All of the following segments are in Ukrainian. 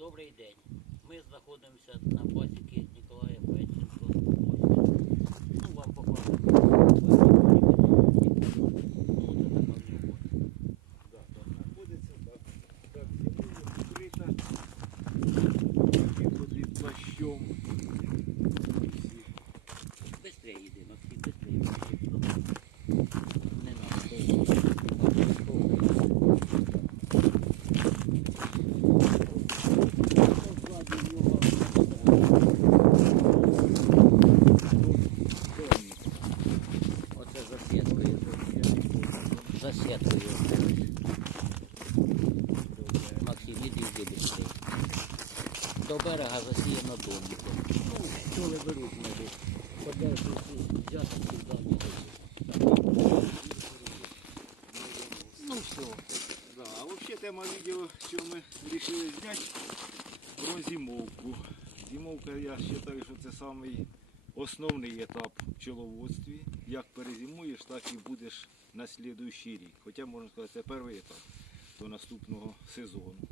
Добрий день. Ми знаходимося на пасіки Ніколая Петченко. Ну, вам показати. До берега засіяно домиком. Ну, пчоли беруть межі. Подальше взяти сюди Ну все. Да, а взагалі тема відео, що ми вирішили зняти про зимовку. Зимовка, я вважаю, що це самий основний етап в пчеловодстві. Як перезимуєш, так і будеш на слідуючий рік. Хоча можна сказати, це перший етап до наступного сезону.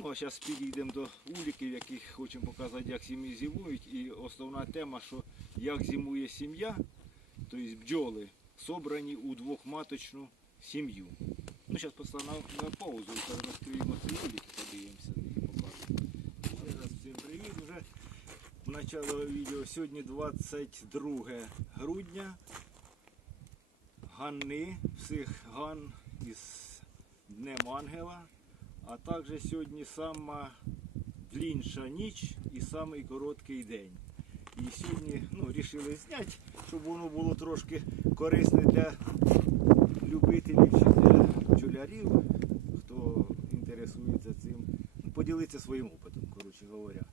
Ну, а зараз підійдемо до уліків, яких хочемо показати, як сім'ї зимують. І основна тема, що як зимує сім'я, тобто бджоли собрані у двохматочну сім'ю. Ну, зараз поставимо на, паузу, зараз розкриємо ці уліки, подивимося і покажемо. Ще раз всім привіт. Вже начало відео сьогодні 22 грудня. Ганни, всіх ган із Днем Ангела. А також сьогодні сама длінша ніч і самий короткий день. І сьогодні ну, вирішили зняти, щоб воно було трошки корисне для любителів чи для бджолярів, хто інтересується цим, ну, поділитися своїм опитом, коротше говоря.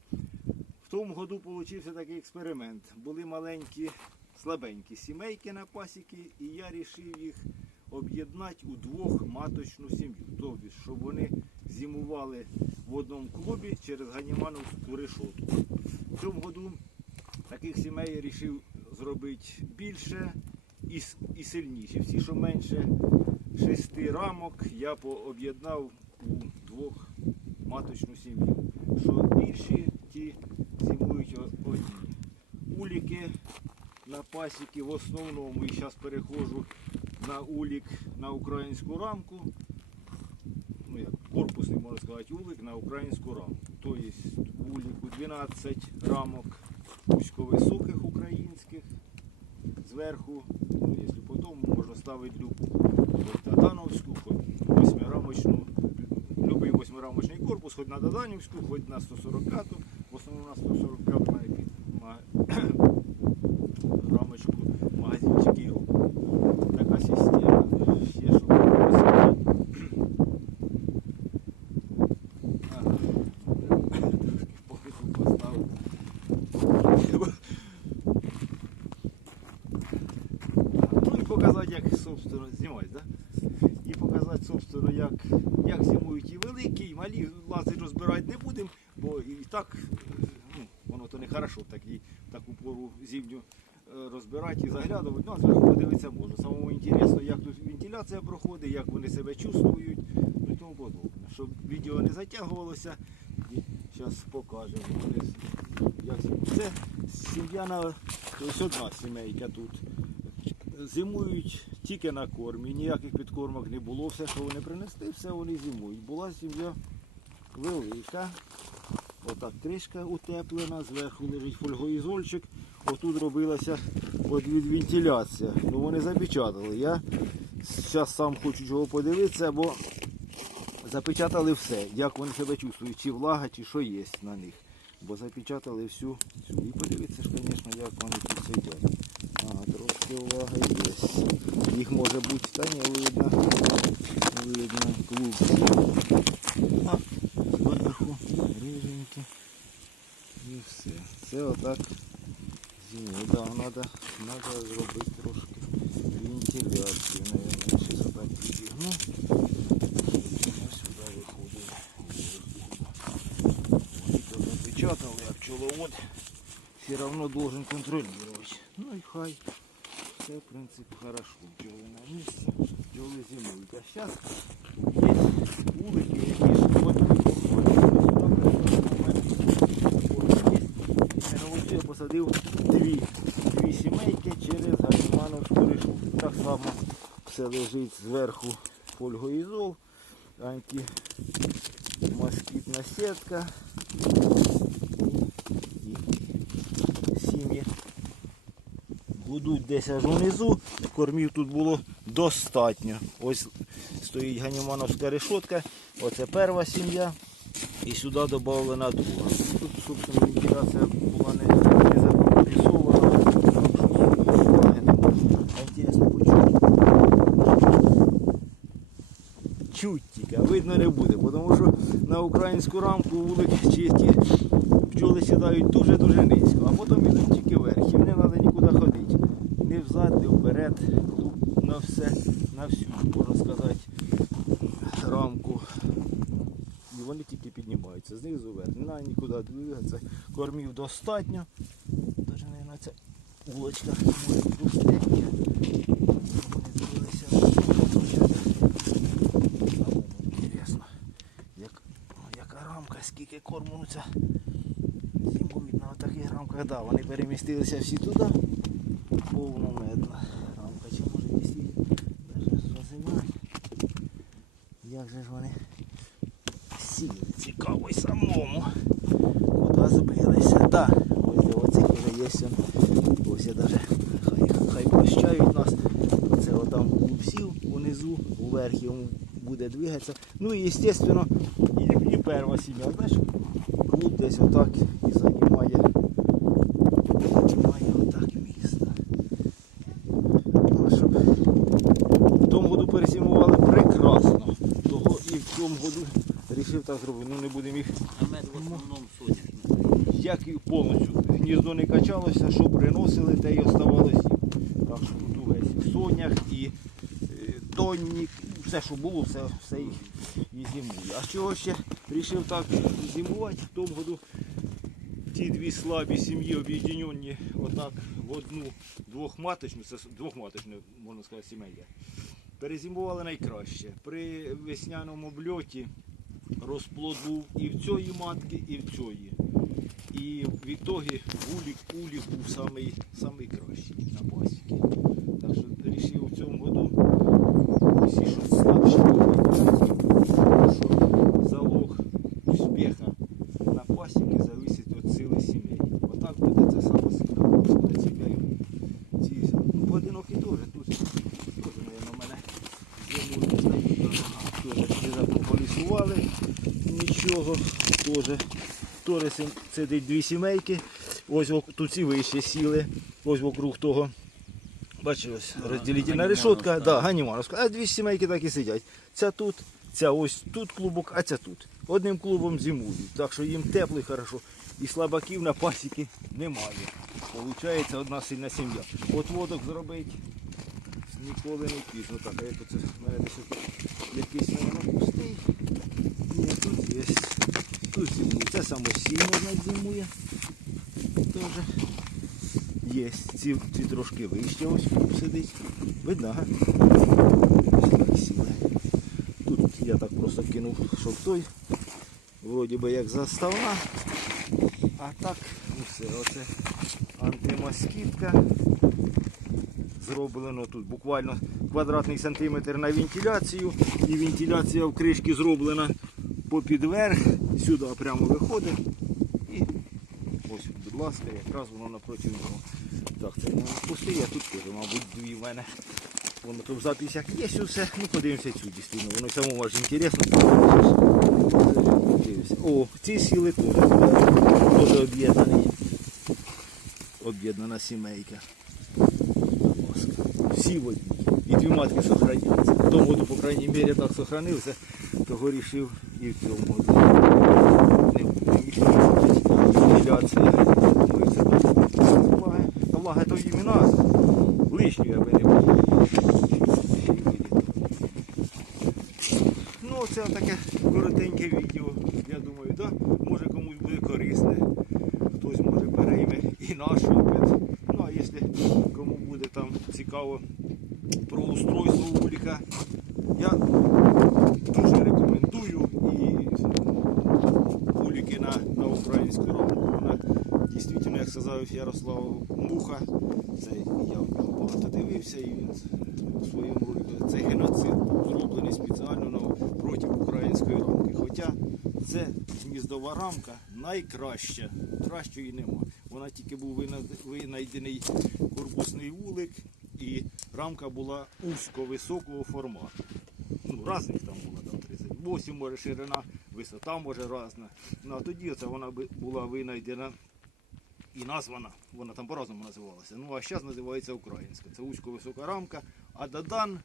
В тому году получився такий експеримент. Були маленькі, слабенькі сімейки на пасіки, і я вирішив їх об'єднати у двох маточну сім'ю. Тобто, щоб вони зимували в одному клубі через ганімановську решотку. В цьому году таких сімей я вирішив зробити більше і, і сильніше. Всі, що менше шести рамок, я пооб'єднав у двох маточну сім'ю. Що більші, ті зимують одні. Уліки на пасіки в основному, і зараз переходжу на улік на українську рамку. Корпусний, можна сказати, улик на українську рамку. Тобто уліку 12 рамок вузьковисоких українських. Зверху, ну, якщо потім, можна ставити любу. Хоч восьмирамочну, любий восьмирамочний корпус, хоч на Доданівську, хоч на 145-ту, в основному на 145 має під рамочку магазинчик і роблю. Така система. Ще що ось. Ага. Трошки похиту поставив. Ну і показати, як, собственно, знімати, да? І показати, собственно, як, як зимують і великі, і малі. Лази розбирати не будемо, бо і так ну, воно то не хорошо в такі, таку пору зимню е, розбирати і заглядувати. Ну, а зверху подивитися можна. Самому інтересно, як тут вентиляція проходить, як вони себе чувствують ну, і тому подобне. Щоб відео не затягувалося, зараз покажемо. Це сім'я на ось одна сімейка тут. Зимують тільки на кормі, ніяких підкормок не було, все, що вони принесли, все вони зимують. Була сім'я велика. Отак кришка утеплена, зверху лежить фольгоізольчик. Отут робилася вентиляція. Ну вони запечатали. Я зараз сам хочу його подивитися, бо запечатали все, як вони себе чувствують, чи влага, чи що є на них. Бо запечатали всю. І подивитися ж, звісно, як вони тут сидять. Ага, трошки увага є. Їх може бути, та не видно. Видно клуб. А, зверху риженькі. І все. Це отак зиму. Да, треба надо зробити трошки вентиляцію. Наверное, зараз отак підігну. Вона сюди виходить. Вони то запечатали, а пчеловод все равно должен контролировать. Ну и хай. Все, в принципе, хорошо. Пчелы на месте, пчелы зимуют. А сейчас есть улики, посадив дві, дві сімейки через Галімановську решетку. Так само все лежить зверху фольгоізол, антимоскітна сітка і сім'ї будуть десь аж унизу. Кормів тут було достатньо. Ось стоїть ганімановська решетка. Оце перша сім'я. І сюди додана друга. Тут, собственно, вентиляція була не, не закомплексована. так що уваги не було. А Інтересно, почути. Чуть тільки, а видно не буде, тому що на українську рамку вулик чисті бджоли сідають дуже-дуже низько, а потім йдуть тільки вверх. Їм не треба нікуди ходити. Ні взад, ні вперед. На все, на всю, можна сказати, рамку. І вони тільки піднімаються знизу вверх. Не треба нікуди двигатися. Кормів достатньо. Даже, мабуть, ця вулочка може пустенька. Вони дивилися. Інтересно, як, яка рамка, скільки корму це зимують на таких рамках. Да, вони перемістилися всі туди. Повномедна рамка. Чи може? Даже зрозуміти. Як же ж вони сіли? Цікаво самому. Куди збилися? Да, ось до оцих вже є. сьом. Ось я даже хай, хай прощають нас. Це отам сів унизу, уверх йому буде двигатися. Ну і звісно, і, і перша сім'я. Знаєш, клуб десь отак і займає, займає отак місце. Ну, щоб в тому году пересімували прекрасно. Того і в цьому году вирішив так зробити. Ну не будемо їх в основному соняшник. як і повністю гніздо не качалося, що приносили, те й оставалося. Так що тут увесь сонях, і е, тонник, все, що було, все, все і, і зимує. А чого ще вирішив так зимувати? В тому году ті дві слабі сім'ї об'єднані отак в одну двохматочну, це двохматочну, можна сказати, сім'я. Перезимували найкраще. При весняному обльоті розплод і в цієї матки, і в цієї. І в ітогі улік, улік був самий, самий кращий на пасіки. Так що вирішив в цьому году всі, що слабші робити, що залог успіха на пасіки зависить від сили сімей. Отак буде це саме сильно. Зацікаю. Ці ну, поодинокі теж тут теж, мабуть, мене зиму не знайдуть. Теж не заполісували нічого. Теж сим- сидить дві сімейки. Ось тут ці вище сіли. Ось вокруг того. Бачиш, ось розділительна решетка. Да, Ганімановська. А дві сімейки так і сидять. Ця тут, ця ось тут клубок, а ця тут. Одним клубом зимують. Так що їм тепло і хорошо. І слабаків на пасіки немає. Получається одна сильна сім'я. От водок зробить. Ніколи не пізно. Так, а як оце в мене десь якийсь пустий. Ні, тут є. Тут зимує. Це самостійно навіть зимує. Тоже. Є. Ці, ці трошки вище ось клуб сидить. Видно, сіли. Тут я так просто кинув, щоб той. Вроді би як заставна. А так усе. Оце антимоскітка. Зроблено тут буквально квадратний сантиметр на вентиляцію. І вентиляція в кришці зроблена попід верх. Сюди прямо виходить. І ось, будь ласка, якраз воно напроти нього. Так, це не пустий, а тут теж, мабуть, дві в мене. Воно тут запись як є усе. Ну подивимося цю дійсно. Воно самому аж інтересно. О, ці сіли теж. Об'єднаний. Об'єднана сімейка. Всі в. І дві матки сохраняються. В тому по крайній мірі, так сохранився, того рішив і в цьому. Вентиляція. Влага. То їм і нас. Лишньої аби не. Ну, це таке коротеньке відео. Я думаю, да? може комусь буде корисне. Хтось може перейме і наш опит. Ну а якщо кому буде там цікаво про устройство уліка, я дуже рамку. Вона Дійсно, як сказав Ярослав Муха, це я багато дивився, і він у своєму ролику цей геноцид зроблений спеціально проти української рамки. Хоча це гніздова рамка найкраща, кращої нема. Вона тільки був винайдений корпусний вулик, і рамка була узько високого формату. Ну, різних там було, там 38 може ширина, висота може різна. Ну а тоді це вона була винайдена і названа, вона там по-разному називалася. Ну а зараз називається українська. Це вузько висока рамка, а Дадан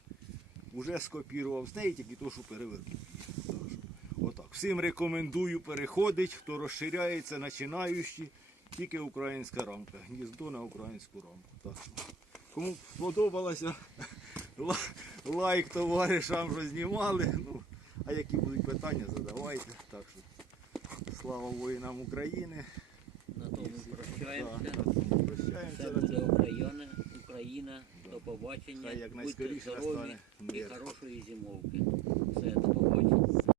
вже скопірував з неї тільки то, що перевернув. Отак. Всім рекомендую переходити, хто розширяється, починаючи, тільки українська рамка. Гніздо на українську рамку. Так кому сподобалося, лайк товаришам, що знімали. Ну, а які будуть питання, задавайте. Так що, слава воїнам України. На тому прощаємося. Так, Прощаємося. Все буде Україна, Україна. До побачення. Хай як Будьте здорові і хорошої зимовки. Все.